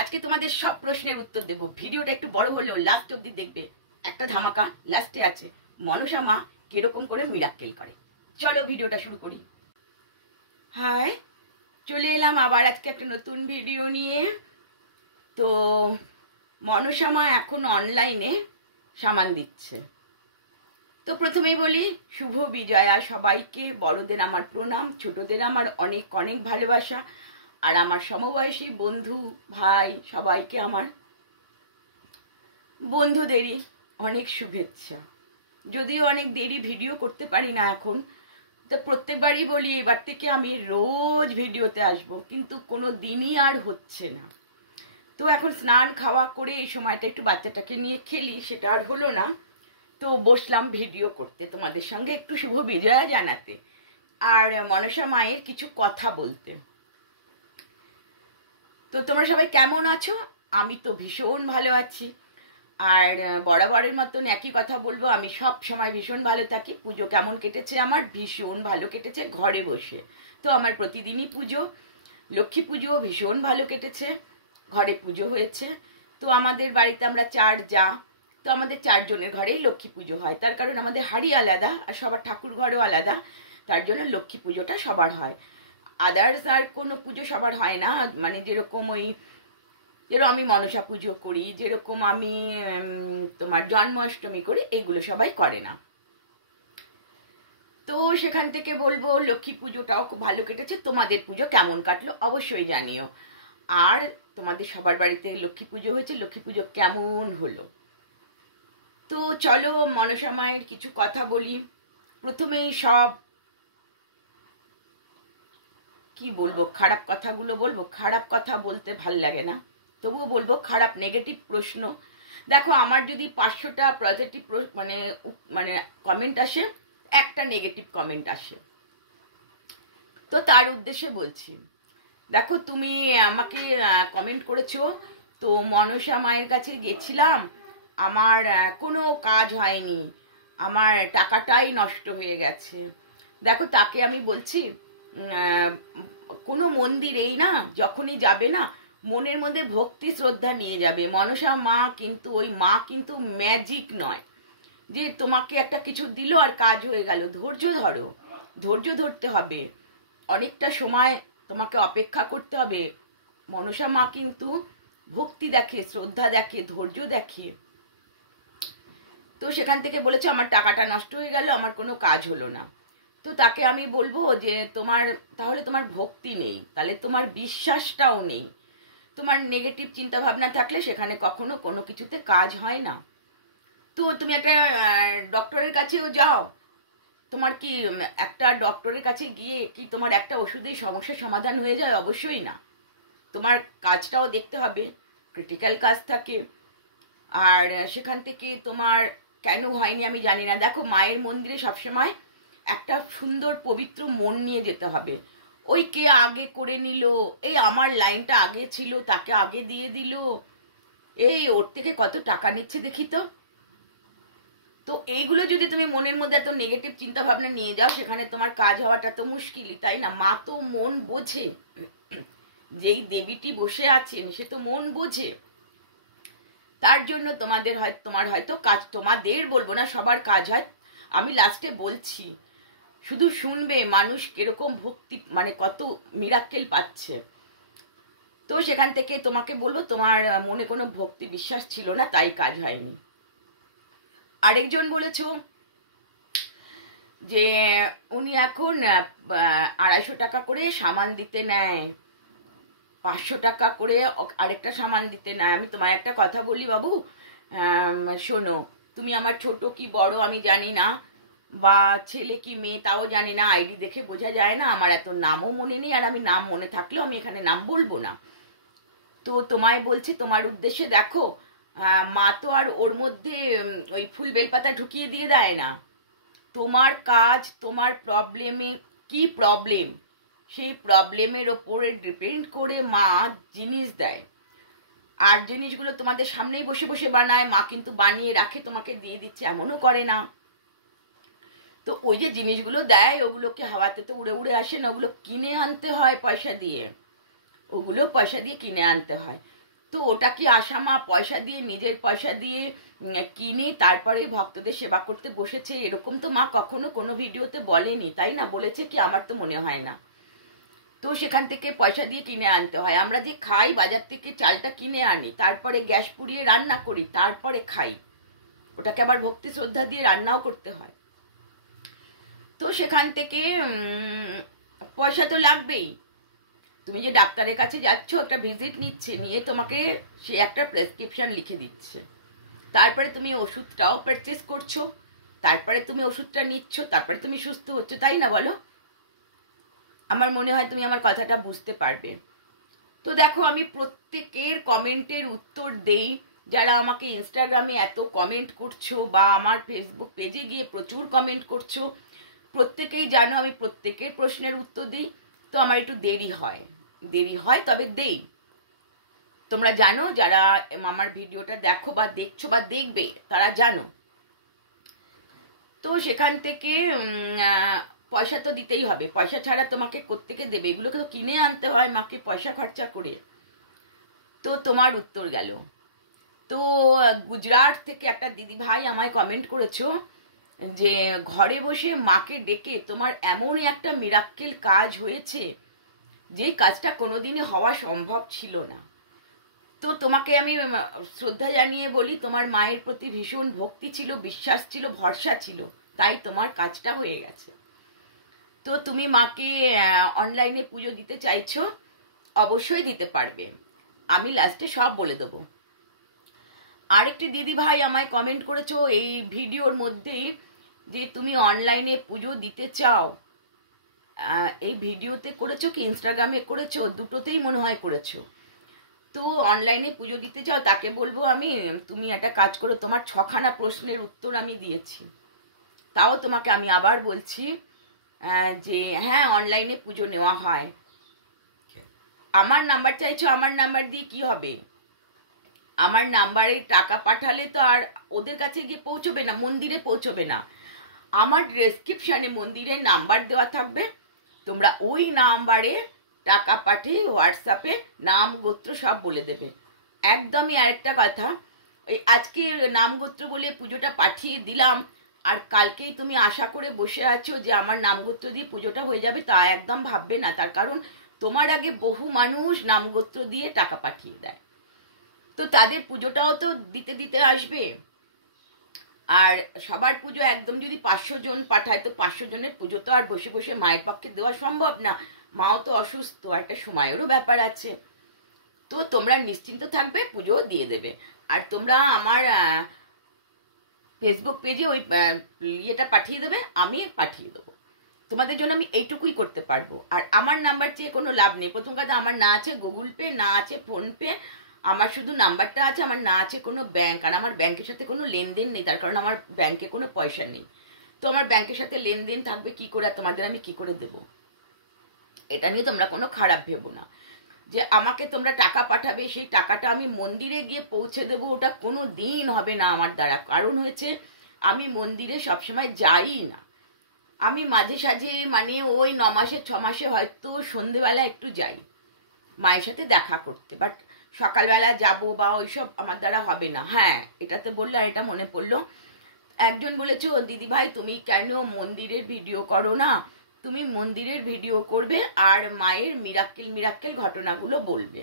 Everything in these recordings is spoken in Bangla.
আজকে তোমাদের সব প্রশ্নের উত্তর দেব। ভিডিওটা একটু বড় হলেও লাস্ট অবধি দেখবে। একটা ধামাকা লাস্টে আছে, মনসা মা কিরকম করে মিরাক্কেল করে। চলো ভিডিওটা শুরু করি। হাই, চলে এলাম আবার আজকে একটা নতুন ভিডিও নিয়ে। তো মনসা মা এখন অনলাইনে সামান দিচ্ছে। তো প্রথমেই বলি শুভ বিজয়া সবাইকে। বড়দের আমার প্রণাম, ছোটদের আমার অনেক অনেক ভালোবাসা, আর আমার সমবয়সী বন্ধু ভাই সবাইকে আমার বন্ধুদেরই অনেক শুভেচ্ছা। যদিও অনেক দেরি ভিডিও করতে পারি না এখন, তো প্রত্যেকবারই বলি এবার থেকে আমি রোজ ভিডিওতে আসব, কিন্তু কোনো দিনই আর হচ্ছে না। তো এখন স্নান খাওয়া করে এই সময়টা একটু বাচ্চাটাকে নিয়ে খেলি, সেটা আর হলো না। তো বসলাম ভিডিও করতে, তোমাদের সঙ্গে একটু শুভ বিজয়া জানাতে আর মনসা মায়ের কিছু কথা বলতে। তো তোমরা সবাই কেমন আছো? আমি তো ভীষণ ভালো আছি, আর বরাবরের মতন একই কথা বলবো, আমি সব সময় ভীষণ ভালো থাকি। পুজো কেমন কেটেছে? আমার ভীষণ ভালো কেটেছে, ঘরে বসে। তো আমার প্রতিদিনই পুজো, লক্ষ্মী পুজো ভীষণ ভালো কেটেছে, ঘরে পুজো হয়েছে। তো আমাদের বাড়িতে আমরা 4 যা, তো আমাদের 4 জনের ঘরেই লক্ষ্মী পুজো হয়। তার কারণ আমাদের হাড়ি আলাদা আর সবার ঠাকুর ঘরও আলাদা, তার জন্য লক্ষ্মী পুজোটা সবার হয়। আদার্স আর কোনো পুজো সবার হয় না। মানে যেরকম আমি মনসা পুজো করি, যেরকম আমি তোমার জন্মাষ্টমী করি, এইগুলো সবাই করে না। তো সেখান থেকে বলবো লক্ষ্মী পুজোটাও খুব ভালো কেটেছে। তোমাদের পুজো কেমন কাটলো অবশ্যই জানিও। আর তোমাদের সবার বাড়িতে লক্ষ্মী পুজো হয়েছে, লক্ষ্মী পুজো কেমন হলো। তো চলো মনসা মায়ের কিছু কথা বলি। প্রথমেই সব কি বলবো, খারাপ কথাগুলো বলবো। খারাপ কথা বলতে ভাল লাগে না, তবুও বলবো। খারাপ নেগেটিভ প্রশ্ন, দেখো আমার যদি 500টা পজিটিভ মানে কমেন্ট আসে, একটা নেগেটিভ কমেন্ট আসে। তো তার উদ্দেশ্যে বলছি, দেখো তুমি আমাকে কমেন্ট করেছো, তো মনসা মায়ের কাছে গেছিলাম, আমার কোনো কাজ হয়নি, আমার টাকাটাই নষ্ট হয়ে গেছে। দেখো তাকে আমি বলছি, কোনো মন্দিরেই না যখনই যাবে না, মনের মধ্যে ভক্তি শ্রদ্ধা নিয়ে যাবে। মনসা মা কিন্তু ওই মা কিন্তু ম্যাজিক নয় যে তোমাকে একটা কিছু দিল আর কাজ হয়ে গেল। ধৈর্য ধরো, ধৈর্য ধরতে হবে, অনেকটা সময় তোমাকে অপেক্ষা করতে হবে। মনসা মা কিন্তু ভক্তি দেখে, শ্রদ্ধা দেখে, ধৈর্য দেখে। তো সেখান থেকে বলেছে আমার টাকাটা নষ্ট হয়ে গেল, আমার কোনো কাজ হলো না। তো তাকে আমি বলবো যে তাহলে তোমার ভক্তি নেই, তাহলে তোমার বিশ্বাসটাও নেই। তোমার নেগেটিভ চিন্তা ভাবনা থাকলে সেখানে কখনো কোনো কিছুতে কাজ হয় না। তো তুমি একটা ডক্টরের কাছেও যাও, তোমার কি একটা ডক্টরের কাছে গিয়ে কি তোমার একটা ওষুধেই সমস্যার সমাধান হয়ে যায়? অবশ্যই না। তোমার কাজটাও দেখতে হবে, ক্রিটিক্যাল কাজ থাকে। আর সেখান থেকে তোমার কেন হয়নি আমি জানি না। দেখো মায়ের মন্দিরে সবসময় একটা সুন্দর পবিত্র মন নিয়ে যেতে হবে। ওই কে আগে করে নিল, এই আমার লাইনটা আগে ছিল তাকে আগে দিয়ে দিল, এই ওর থেকে কত টাকা নিচ্ছে দেখি তো। তো এইগুলো যদি তুমি মনের মধ্যে এত নেগেটিভ চিন্তা ভাবনা নিয়ে যাও, সেখানে তোমার কাজ হওয়াটা তো মুশকিলই, তাই না? মা তো মন বোঝে, যেই দেবীটি বসে আছেন সে তো মন বোঝে। তার জন্য তোমার হয়তো কাজ, তোমাদের বলবো না, সবার কাজ হয়। আমি লাস্টে বলছি, শুধু শুনবে মানুষ কিরকম ভক্তি, মানে কত মিরাক্কেল পাচ্ছে। তো সেখান থেকে তোমাকে বলবো তোমার মনে কোনো ভক্তি বিশ্বাস ছিল না, তাই কাজ হয়নি। আরেকজন বলেছো যে উনি এখন 250 টাকা করে সামান দিতে নেয়, 500 টাকা করে আরেকটা সামান দিতে নেয়। আমি তোমায় একটা কথা বলি বাবু, শোনো, তুমি আমার ছোট কি বড় আমি জানি না, বা ছেলে কি মেয়ে তাও জানি না, আইডি দেখে বোঝা যায় না, আমার এত নামও মনে নেই, আর আমি নাম মনে থাকলেও আমি এখানে নাম বলবো না। তো তোমায় বলছি, তোমার উদ্দেশ্যে দেখো, মা তো আর ওর মধ্যে ওই ফুল বেলপাতা ঢুকিয়ে দিয়ে দেয় না। তোমার কাজ, তোমার প্রবলেমে কি প্রবলেম, সেই প্রবলেমের ওপরে ডিপেন্ড করে মা জিনিস দেয়। আর জিনিসগুলো তোমাদের সামনেই বসে বসে বানায়, মা কিন্তু বানিয়ে রাখে তোমাকে দিয়ে দিচ্ছে এমনও করে না। তো ওই যে জিনিসগুলো দেয় ওগুলোকে হাওয়াতে তো উড়ে উড়ে আসে না, ওগুলো কিনে আনতে হয় পয়সা দিয়ে, ওগুলো পয়সা দিয়ে কিনে আনতে হয়। তো ওটা কি আসামা পয়সা দিয়ে, নিজের পয়সা দিয়ে কিনে তারপরে ভক্তদের সেবা করতে বসেছে? এরকম তো মা কখনো কোনো ভিডিওতে বলেনি, তাই না? বলেছে কি? আমার তো মনে হয় না। তো সেখান থেকে পয়সা দিয়ে কিনে আনতে হয়। আমরা যে খাই, বাজার থেকে চালটা কিনে আনি, তারপরে গ্যাস পুড়িয়ে রান্না করি, তারপরে খাই। ওটাকে আবার ভক্তি শ্রদ্ধা দিয়ে রান্নাও করতে হয়। তো সেখান থেকে পয়সা তো লাগবেই। তুমি যে ডাক্তারের কাছে যাচ্ছ, একটা ভিজিট নিচ্ছে, নিয়ে তোমাকে সে একটা প্রেসক্রিপশন লিখে দিচ্ছে, তারপরে তুমি ওষুধটাও পারচেস করছো, তারপরে তুমি ওষুধটা নিচ্ছ, তারপরে তুমি সুস্থ হচ্ছ, তাই না? বলো। আমার মনে হয় তুমি আমার কথাটা বুঝতে পারবে। তো দেখো, আমি প্রত্যেকের কমেন্টের উত্তর দেই। যারা আমাকে ইনস্টাগ্রামে এত কমেন্ট করছো বা আমার ফেসবুক পেজে গিয়ে প্রচুর কমেন্ট করছো, প্রত্যেকেই জানো আমি প্রত্যেকের প্রশ্নের উত্তর দিই। তো আমার একটু দেরি হয়, তবে দেই। তোমরা জানো, যারা আমার ভিডিওটা দেখো বা দেখছো বা দেখবে, তারা জানো। তো সেখান থেকে পয়সা তো দিতেই হবে। পয়সা ছাড়া তোমাকে কোত্থেকে দেবে? এগুলোকে তো কিনে আনতে হয় মাকে পয়সা খরচা করে। তো তোমার উত্তর গেল। তো গুজরাট থেকে একটা দিদি ভাই আমায় কমেন্ট করেছো যে ঘরে বসে মাকে ডেকে তোমার এমনই একটা মিরাক্কেল কাজ হয়েছে যে কাজটা কোনোদিনই হওয়া সম্ভব ছিল না। তো তোমাকে আমি শ্রদ্ধা জানিয়ে বলি, তোমার মায়ের প্রতি ভীষণ ভক্তি ছিল, বিশ্বাস ছিল, ভরসা ছিল, তাই তোমার কাজটা হয়ে গেছে। তো তুমি মাকে অনলাইনে পুজো দিতে চাইছো, অবশ্যই দিতে পারবে। আমি লাস্টে সব বলে দেবো। আরেকটি দিদি ভাই আমায় কমেন্ট করেছো এই ভিডিওর মধ্যে যে তুমি অনলাইনে পুজো দিতে চাও। এই ভিডিওতে করেছো কি ইনস্টাগ্রামে করেছো? দুটোতেই মনে হয় করেছো। তো অনলাইনে পুজো দিতে চাও, তাকে বলবো আমি, তুমি একটা কাজ করো, তোমার 6খানা প্রশ্নের উত্তর আমি দিয়েছি। তাও তোমাকে আমি আবার বলছি যে হ্যাঁ, অনলাইনে পুজো নেওয়া হয়। আমার নাম্বার চাইছো, আমার নাম্বার দিয়ে কি হবে? আমার নাম্বারে টাকা পাঠালে তো আর ওদের কাছে গিয়ে পৌঁছবে না, মন্দিরে পৌঁছবে না। আমার ডেসক্রিপশনে মন্দিরের নাম্বার দেওয়া থাকবে, তোমরা ওই নাম্বারে টাকা পাঠিয়ে হোয়াটসঅ্যাপে নাম গোত্র সব বলে দেবে। একদমই আরেকটা কথা, ওই আজকে নাম গোত্র বলে পুজোটা পাঠিয়ে দিলাম আর কালকেই তুমি আশা করে বসে আছো যে আমার নাম গোত্র দিয়ে পুজোটা হয়ে যাবে, তা একদম ভাববে না। তার কারণ তোমার আগে বহু মানুষ নাম গোত্র দিয়ে টাকা পাঠিয়ে দেয়, তো তাদের পুজোটাও তো দিতে দিতে আসবে। আর সবার পুজো একদম যদি 500 জন পাঠায়, তো 500 জনের পুজো তো আর বসে বসে মায়ের পক্ষে দেওয়া সম্ভব না। মাও তো অসুস্থ, একটা সময়েরও ব্যাপার আছে। তো তোমরা নিশ্চিন্ত থাকবে, পুজো দিয়ে দেবে। আর তোমরা আমার ফেসবুক পেজে ওই ইয়েটা পাঠিয়ে দেবে, আমি পাঠিয়ে দেবো। তোমাদের জন্য আমি এইটুকুই করতে পারবো। আর আমার নাম্বার চেয়ে কোনো লাভ নেই। প্রথম কথা, আমার না আছে গুগল পে, না আছে ফোন পে, আমার শুধু নাম্বারটা আছে। আমার না আছে কোনো ব্যাংক, আর আমার ব্যাংকের সাথে কোনো লেনদেন নেই, তার কারণ আমার ব্যাংকে কোনো পয়সা নেই। তো আমার ব্যাংকের সাথে লেনদেন থাকবে কি করে, তোমাদের আমি কি করে দেব? এটা নিয়ে তোমরা কোনো খারাপ ভেবো না যে আমাকে তোমরা টাকা পাঠাবে, সেই টাকাটা আমি মন্দিরে গিয়ে পৌঁছে দেবো, ওটা কোনো দিন হবে না আমার দ্বারা। কারণ হয়েছে, আমি মন্দিরে সবসময় যাই না। আমি মাঝে সাঝে, মানে ওই 9 মাসে 6 মাসে হয়তো সন্ধেবেলা একটু যাই মায়ের সাথে দেখা করতে, বাট সকালবেলা যাব বা ওইসব আমার দ্বারা হবে না। হ্যাঁ, এটাতে বললে আর এটা মনে পড়লো, একজন বলেছে ও দিদি ভাই তুমি কেন মন্দিরের ভিডিও করো না? তুমি মন্দিরের ভিডিও করবে আর মায়ের মিরাক্কেল ঘটনাগুলো বলবে।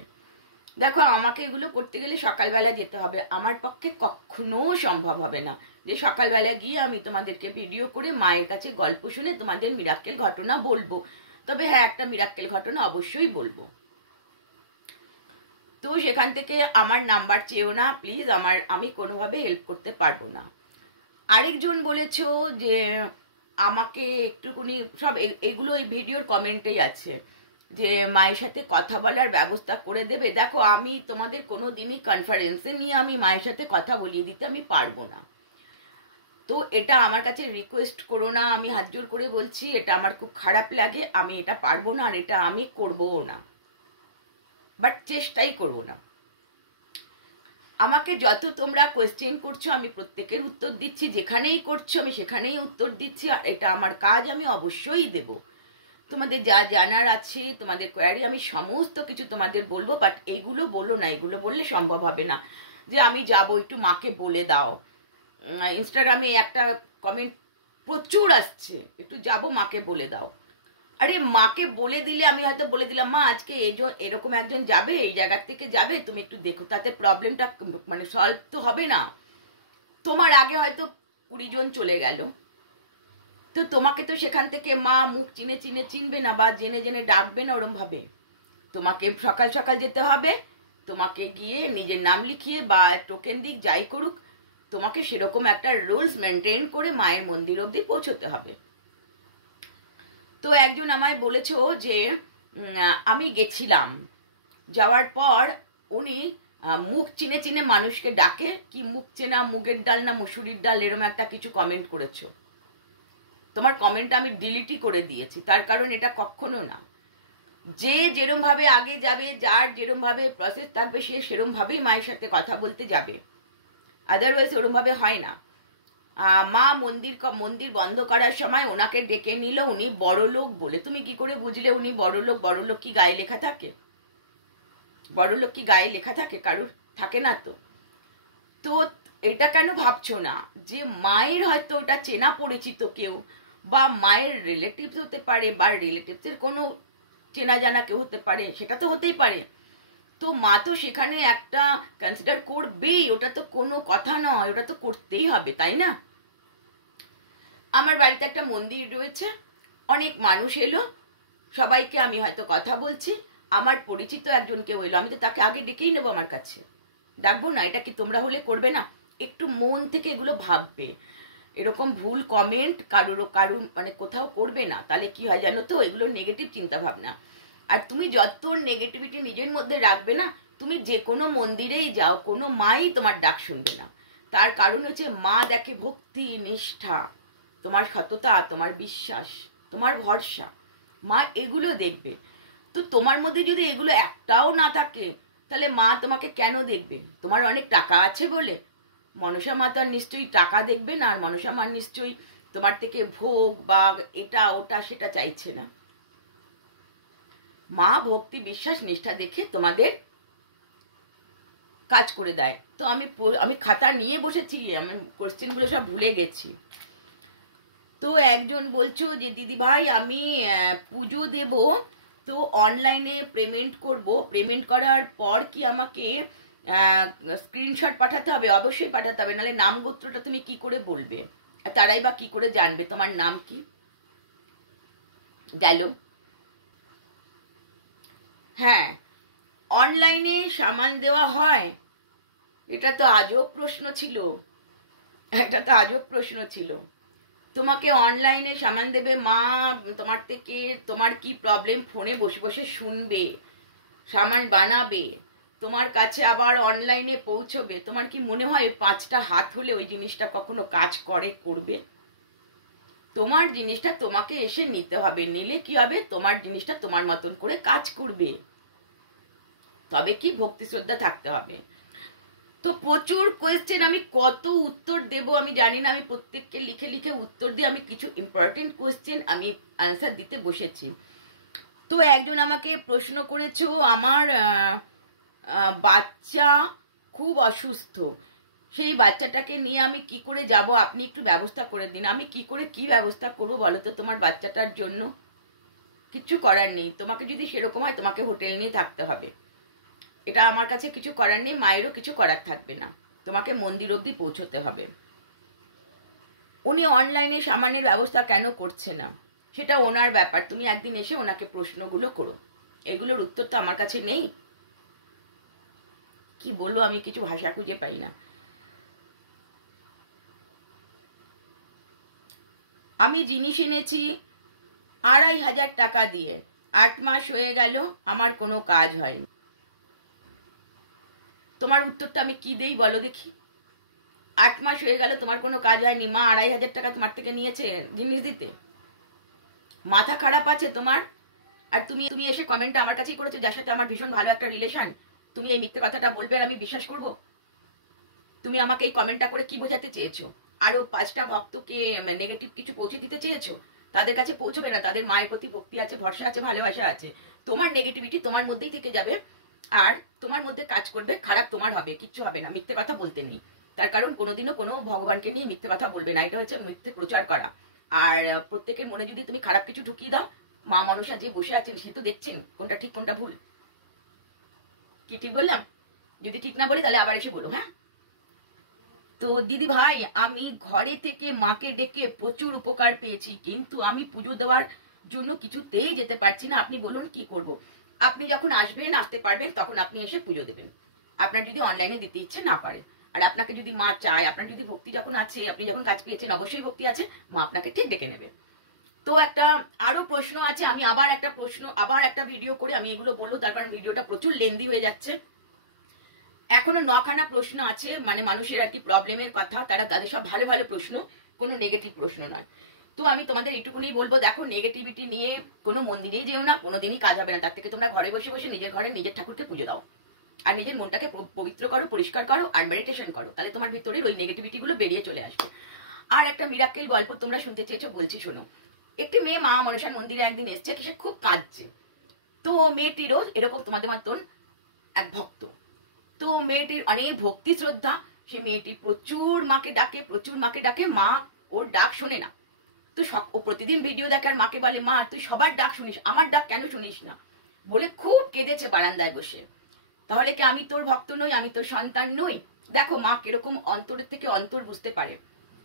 দেখো, আমাকে এগুলো করতে গেলে সকালবেলা যেতে হবে। আমার পক্ষে কখনো সম্ভব হবে না যে সকালবেলা গিয়ে আমি তোমাদেরকে ভিডিও করে মায়ের কাছে গল্প শুনে তোমাদের মিরাক্কেল ঘটনা বলবো। তবে হ্যাঁ, একটা মিরাক্কেল ঘটনা অবশ্যই বলবো। তো সেখান থেকে আমার নাম্বার চেয়েও না প্লিজ, আমি কোনোভাবে হেল্প করতে পারবো না। আরেকজন বলেছো যে আমাকে একটুখানি সব এগুলো এই ভিডিওর কমেন্টেই আছে যে মায়ের সাথে কথা বলার ব্যবস্থা করে দেবে। দেখো, আমি তোমাদের কোনো দিনই কনফারেন্সে নিয়ে আমি মায়ের সাথে কথা বলিয়ে দিতে আমি পারবো না। তো এটা আমার কাছে রিকোয়েস্ট করো না, আমি হাত জোর করে বলছি, এটা আমার খুব খারাপ লাগে, আমি এটা পারবো না, আর এটা আমি করবোও না, বাট চেষ্টাই করবো না। আমাকে যত তোমরা কোয়েশ্চেন করছো আমি প্রত্যেকের উত্তর দিচ্ছি, যেখানেই করছো আমি সেখানেই উত্তর দিচ্ছি, আর এটা আমার কাজ, আমি অবশ্যই দেব। তোমাদের যা জানার আছে, তোমাদের কোয়ারি, আমি সমস্ত কিছু তোমাদের বলবো, বাট এগুলো বলো না, এগুলো বললে সম্ভব হবে না। যে আমি যাবো একটু মাকে বলে দাও, ইনস্টাগ্রামে একটা কমেন্ট প্রচুর আসছে, একটু যাবো মাকে বলে দাও। আরে মাকে বলে দিলে, আমি হয়তো বলে দিলাম মা আজকে এরকম একজন যাবে, এই জায়গার থেকে যাবে, তুমি একটু দেখো, তাতে প্রবলেমটা মানে সলভ তো হবে না। তোমার আগে হয়তো 20 জন চলে গেল, তো তোমাকে তো সেখান থেকে মা মুখ চিনে চিনে চিনবে না, বা জেনে জেনে ডাকবে না ওরম ভাবে। তোমাকে সকাল সকাল যেতে হবে, তোমাকে গিয়ে নিজের নাম লিখিয়ে বা টোকেন দিক যাই করুক, তোমাকে সেরকম একটা রুলস মেনটেন করে মায়ের মন্দির অবধি পৌঁছতে হবে। তো একজন আমায় বলেছ যে আমি গেছিলাম, যাওয়ার পর উনি মুখ চিনে চিনে মানুষকে ডাকে, কি মুখ চেনা মুগের ডাল না মুসুরির ডাল, এরকম একটা কিছু কমেন্ট করেছো। তোমার কমেন্টটা আমি ডিলিটই করে দিয়েছি, তার কারণ এটা কখনো না। যে যেরম ভাবে আগে যাবে, যার যেরম ভাবে প্রসেস থাকবে, সে সেরম ভাবেই মায়ের সাথে কথা বলতে যাবে, আদারওয়াইজ ওরম ভাবে হয় না। মা মন্দির বন্ধ করার সময় ওনাকে ডেকে নিল, উনি বড় লোক বলে। তুমি কি করে বুঝলে উনি বড় লোক? বড় লোক কি গায়ে লেখা থাকে? বড় লোক কি গায়ে লেখা থাকে? কারুর থাকে না তো। তো এটা কেন ভাবছো না যে মায়ের হয়তো ওটা চেনা পরিচিত কেউ, বা মায়ের রিলেটিভস হতে পারে, বা রিলেটিভসের কোনো চেনা জানা কেউ হতে পারে, সেটা তো হতেই পারে। তো মা তো সেখানে একটা কনসিডার করবেই, ওটা তো কোনো কথা নয়, ওটা তো করতেই হবে, তাই না? আমার বাড়িতে একটা মন্দির রয়েছে, অনেক মানুষ এলো, সবাইকে আমি হয়তো কথা বলছি, আমার পরিচিত একজন কেউ এলো, আমি তো তাকে আগে ডেকেই নেবো আমার কাছে, ডাকবো না? এটা কি তোমরা হলে করবে না? একটু মন থেকে এগুলো ভাববে, এরকম ভুল কমেন্ট কারুর মানে কোথাও করবে না। তাহলে কি হয় জানো তো, এগুলো নেগেটিভ চিন্তা ভাবনা। আর তুমি যত নেগেটিভিটি নিজের মধ্যে রাখবে না, তুমি যে কোনো মন্দিরেই যাও, কোনো মাই তোমার ডাক শুনবে না। তার কারণ হচ্ছে মা দেখে ভক্তি, নিষ্ঠা, তোমার সততা, তোমার বিশ্বাস, তোমার ভরসা, মা এগুলো দেখবে। তো তোমার মধ্যে যদি এগুলো একটাও না থাকে, তাহলে মা তোমাকে কেন দেখবে? তোমার অনেক টাকা আছে বলে? মনসা মা তো আর নিশ্চয়ই টাকা দেখবে না, আর মনসা মা নিশ্চয়ই তোমার থেকে ভোগ বা এটা ওটা সেটা চাইছে না। মা ভক্তি, বিশ্বাস, নিষ্ঠা দেখে তোমাদের কাজ করে দেয়। তো আমি খাতা নিয়ে বসেছি, আমি কোশ্চেন গুলো সব ভুলে গেছি। তো একজন বলছো যে দিদি ভাই আমি পুজো দেব, তো অনলাইনে পেমেন্ট করব, পেমেন্ট করার পর কি আমাকে স্ক্রিনশট পাঠাতে হবে? অবশ্যই পাঠাতে হবে, নাহলে নাম গোত্রটা তুমি কি করে বলবে? তারাই বা কি করে জানবে তোমার নাম কি? গেল। হ্যাঁ, অনলাইনে সামান দেওয়া হয়? এটা তো আজব প্রশ্ন ছিল, এটা তো আজব প্রশ্ন ছিল। তোমাকে অনলাইনে সামান দেবে মা, তোমার থেকে তোমার কি প্রবলেম ফোনে বসে বসে শুনবে, সামান বানাবে, তোমার কাছে আবার অনলাইনে পৌঁছবে। তোমার কি মনে হয় 5টা হাত হলে ওই জিনিসটা কখনো কাজ করবে? তোমার জিনিসটা তোমাকে এসে নিতে হবে, নিলে কি হবে, তোমার জিনিসটা তোমার মতন করে কাজ করবে। তবে কি ভক্তি শ্রদ্ধা থাকতে হবে। তো প্রচুর কোয়েশ্চেন, আমি কত উত্তর দেব আমি জানি না, আমি প্রত্যেককে লিখে লিখে উত্তর দিয়ে আমি কিছু ইম্পর্টেন্ট কোয়েশ্চেন আমি আনসার দিতে বসেছি। তো একজন আমাকে প্রশ্ন করেছো, আমার বাচ্চা খুব অসুস্থ, সেই বাচ্চাটাকে নিয়ে আমি কি করে যাব, আপনি একটু ব্যবস্থা করে দিন। আমি কি ব্যবস্থা করবো বলো তো তোমার বাচ্চাটার জন্য? কিছু করার নেই, তোমাকে যদি সেরকম হয় তোমাকে হোটেল নিয়ে থাকতে হবে, এটা আমার কাছে কিছু করার নেই, মায়েরও কিছু করার থাকবে না, তোমাকে মন্দির অবধি পৌঁছতে হবে। উনি অনলাইনে সামানের ব্যবস্থা কেন করছে না সেটা ওনার ব্যাপার, তুমি একদিন এসে ওনাকে প্রশ্নগুলো করো, এগুলোর উত্তর তো আমার কাছে নেই। কি বলবো, আমি কিছু ভাষা খুঁজে পাই না। আমি জিনিস এনেছি 2500 টাকা দিয়ে, 8 মাস হয়ে গেল, আমার কোনো কাজ হয়নি। তোমার উত্তরটা আমি কি দেই বলো দেখি? 8 মাস হয়ে গেল, তোমার কোনো কাজ হয়নি, মা 2500 টাকা তোমার থেকে নিয়েছে জিনিস দিতে? মাথা খারাপ আছে তোমার? আর তুমি তুমি এসে কমেন্টটা আমার কাছেই করেছো, যার সাথে আমার ভীষণ ভালো একটা রিলেশন, তুমি এই মিথ্যে কথাটা বলবে আর আমি বিশ্বাস করব? তুমি আমাকে এই কমেন্টটা করে কি বোঝাতে চেয়েছো? আরো 5টা ভক্তকে নেগেটিভ কিছু পৌঁছে দিতে চেয়েছো? তাদের কাছে পৌঁছবে না। তাদের মায়ের প্রতি ভক্তি আছে, ভরসা আছে, ভালোবাসা আছে। তোমার নেগেটিভিটি তোমার মধ্যেই থেকে যাবে, আর তোমার মধ্যে কাজ করবে, খারাপ তোমার হবে, কিচ্ছু হবে না। মিথ্যে কথা বলতে নেই, তার কারণ কোনোদিনও কোনো ভগবানকে নিয়ে মিথ্যে কথা বলবে না, এটা হচ্ছে মিথ্যে প্রচার করা। আর প্রত্যেকের মনে যদি তুমি খারাপ কিছু ঢুকিয়ে দাও, মা মনসা যে বসে আছেন সে তো দেখছেন কোনটা ঠিক কোনটা ভুল। কি ঠিক বললাম? যদি ঠিক না বলি তাহলে আবার এসে বলো। হ্যাঁ, তো দিদি ভাই, আমি ঘরে থেকে মাকে ডেকে প্রচুর উপকার পেয়েছি, কিন্তু আমি পুজো দেওয়ার জন্য কিছুতেই যেতে পারছি না। আপনি বলুন কি করব? আপনি যখন আসবেন, আসতে পারবেন, তখন আপনি এসে পুজো দেবেন। আপনার যদি অনলাইনে দিতে ইচ্ছে না পারে, আর আপনাকে যদি মা চায়, আপনার যদি ভক্তি যখন আছে, আপনি যখন কাজ পেয়েছেন, অবশ্যই ভক্তি আছে, মা আপনাকে ঠিক ডেকে নেবে। তো একটা আরো প্রশ্ন আছে, আমি আবার একটা ভিডিও করে আমি এগুলো বলবো, তার কারণ ভিডিওটা প্রচুর লেন্দি হয়ে যাচ্ছে। এখনো 9খানা প্রশ্ন আছে, মানে মানুষের আর কি প্রবলেমের কথা, তাদের সব ভালো ভালো প্রশ্ন, কোনো নেগেটিভ প্রশ্ন নয়। তো আমি তোমাদের এইটুকুনি বলবো, দেখো নেগেটিভিটি নিয়ে কোনো মন্দিরেই যেও না, কোনোদিনই কাজ হবে না। তার থেকে তোমরা ঘরে বসে বসে নিজের ঘরে নিজের ঠাকুরকে পুজো দাও, আর নিজের মনটাকে পবিত্র করো, পরিষ্কার করো, আর মেডিটেশন করো, তাহলে তোমার ভিতরের ওই নেগেটিভিটি গুলো বেরিয়ে চলে আসবে। আর একটা মিরাক্কেল গল্প তোমরা শুনতে চেয়েছো, বলছি শোনো। একটি মেয়ে মা মনসার মন্দিরে একদিন এসছে, সে খুব কাঁদছে। তো মেয়েটিরও এরকম তোমাদের মতন এক ভক্ত। তো মেয়েটির অনেক ভক্তি শ্রদ্ধা, সে মেয়েটি প্রচুর মাকে ডাকে, মা ওর ডাক শোনে না। তো ও প্রতিদিন ভিডিও দেখার মাকে বলে, মা তুই সবার ডাক শুনিস, আমার ডাক কেন শুনিস না? বলে খুব কেঁদেছে বারান্দায় বসে। তাহলে কি আমি তোর ভক্ত নই? আমি তোর সন্তান নই? দেখো মা কিরকম অন্তরের থেকে অন্তর বুঝতে পারে।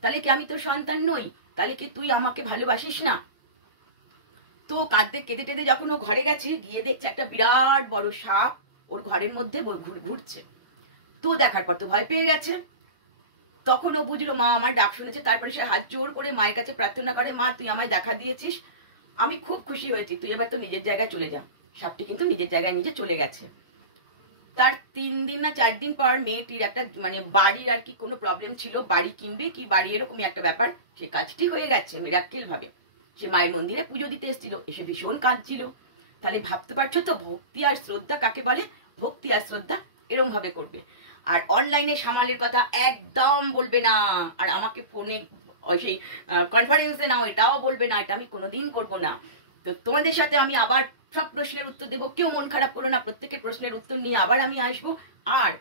তাহলে কি আমি তোর সন্তান নই? তাহলে কি তুই আমাকে ভালোবাসিস না? তো কাঁদতে কেঁদে টেঁদে যখন ও ঘরে গেছে, গিয়ে দেখছে একটা বিরাট বড় সাপ ওর ঘরের মধ্যে ঘুরছে। তো দেখার পর তো ভয় পেয়ে গেছে। তখন ও বুঝলো মা আমার ডাক শুনেছে। তারপরে সে হাত জোর করে মায়ের কাছে প্রার্থনা করে, মা তুই আমায় দেখা দিয়েছিস, আমি খুব খুশি হয়েছি, তুই এবার তো নিজের জায়গায় চলে যা। সাপটি কিন্তু নিজের জায়গায় নিজে চলে গেছে। তার 3 দিন না 4 দিন পর মেয়েটির একটা মানে বাড়ির আর কি কোনো প্রবলেম ছিল, বাড়ি কিনবে কি বাড়ি এরকমই একটা ব্যাপার, সে কাজটি হয়ে গেছে মিরাক্কেল ভাবে। সে মায়ের মন্দিরে পুজো দিতে এসেছিল, এসে ভীষণ কাঁদছিল। তাহলে ভাবতে পারছো তো ভক্তি আর শ্রদ্ধা কাকে বলে? ভক্তি আর শ্রদ্ধা এরম ভাবে করবে। আর অনলাইনে সামালের কথা একদম বলবে না, আর আমাকে ফোনে সেই কনফারেন্সে নাও এটাও বলবে না, এটা আমি কোনোদিন করবো না। তো তোমাদের সাথে আমি আবার সব প্রশ্নের উত্তর দেবো, কেউ মন খারাপ করো না, প্রত্যেকের প্রশ্নের উত্তর নিয়ে আবার আমি আসবো। আর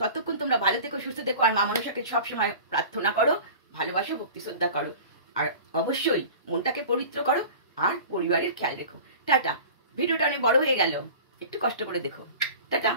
ততক্ষণ তোমরা ভালো থেকো, সুস্থ থেকো, আর মা মনসাকে সবসময় প্রার্থনা করো, ভালোবাসো, ভক্তি শ্রদ্ধা করো, আর অবশ্যই মনটাকে পবিত্র করো, আর পরিবারের খেয়াল রেখো। টাটা। ভিডিওটা অনেক বড় হয়ে গেল, একটু কষ্ট করে দেখো। টাটা।